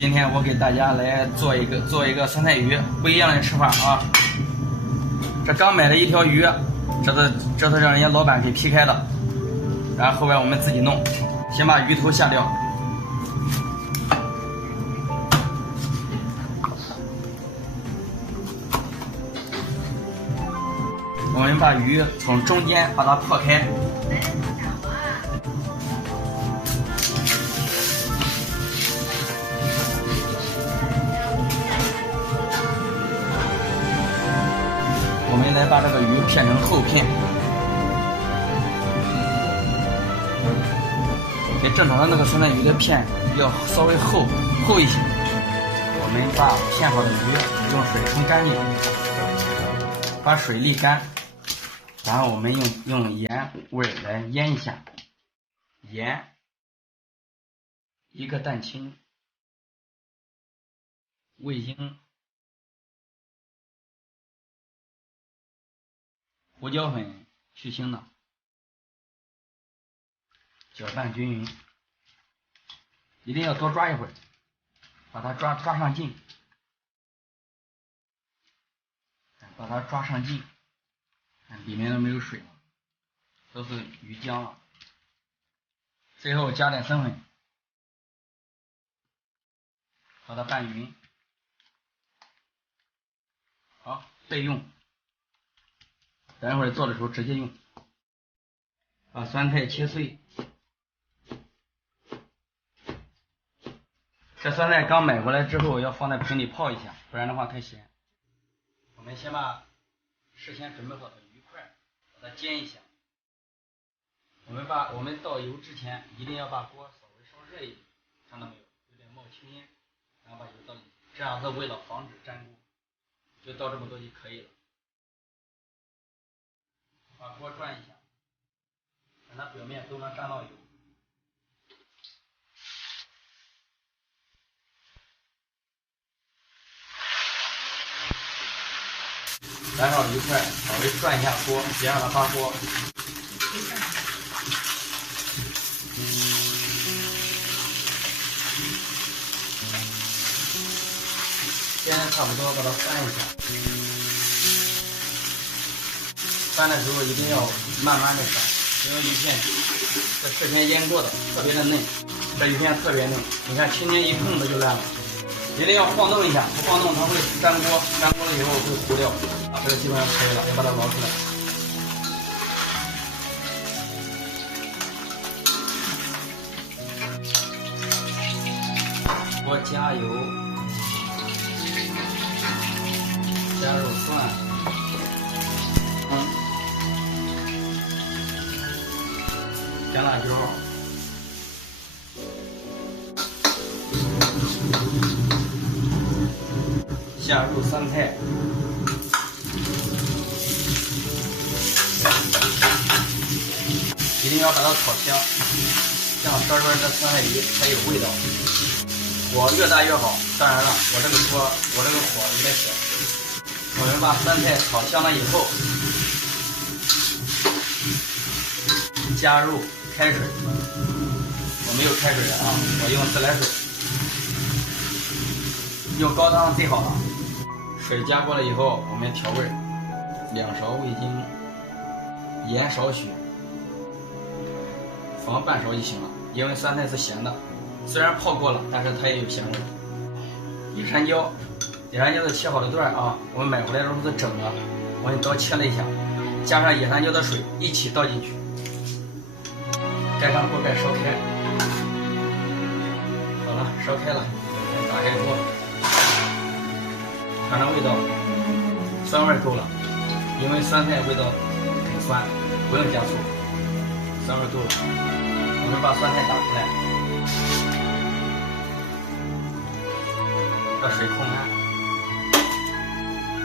今天我给大家来做一个酸菜鱼，不一样的吃法啊！这刚买的一条鱼，这是让人家老板给劈开的，然后后边我们自己弄。先把鱼头下掉，我们把鱼从中间把它破开。我们来把这个鱼片成厚片，给正常的那个酸菜鱼的片要稍微厚一些。我们把片好的鱼用水冲干净，把水沥干，然后我们用盐味来腌一下，盐1个蛋清，味精。胡椒粉去腥的，搅拌均匀，一定要多抓一会儿，把它抓上劲，把它抓上劲，看里面都没有水了，都是鱼浆了。最后加点生粉，把它拌匀，好备用。等一会儿做的时候直接用。把酸菜切碎，这酸菜刚买过来之后要放在盆里泡一下，不然的话太咸。我们先把事先准备好的鱼块把它煎一下。我们倒油之前一定要把锅稍微烧热一点，看到没有？有点冒青烟，然后把油倒进去，这样是为了防止粘锅，就倒这么多就可以了。把锅转一下，让它表面都能沾到油。燃烧鱼块，稍微转一下锅，别让它发锅。现在差不多，把它翻一下。翻的时候一定要慢慢的翻，因为鱼片是事先腌过的，特别的嫩，这鱼片特别嫩，你看轻轻一碰它就烂了，一定要晃动一下，不晃动它会粘锅，粘锅了以后会糊掉。啊，这个基本上可以了，要把它捞出来。锅加油，加肉蒜。干辣椒，下入酸菜，一定要把它炒香，这样烧出来的酸菜鱼才有味道。火越大越好，当然了，我这个火有点小。我们把酸菜炒香了以后，加入开水，我没有开水的啊，我用自来水，用高汤最好了。水加过了以后，我们调味，2勺味精，盐少许，放半勺就行了，因为酸菜是咸的，虽然泡过了，但是它也有咸味。野山椒是切好的段啊，我们买回来的时候是整的，我用刀切了一下，加上野山椒的水一起倒进去。盖上锅盖烧开，好了，烧开了，打开锅，尝尝味道，酸味够了，因为酸菜味道很酸，不用加醋，酸味够了。我们把酸菜打出来，把水控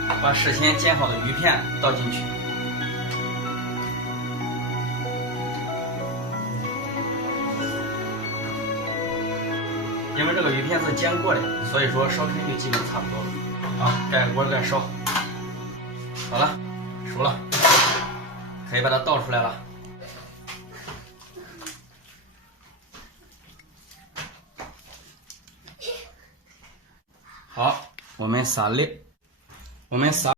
干，把事先煎好的鱼片倒进去。因为这个鱼片是煎过的，所以说烧开就基本差不多了。啊，盖锅盖烧，好了，熟了，可以把它倒出来了。好，我们撒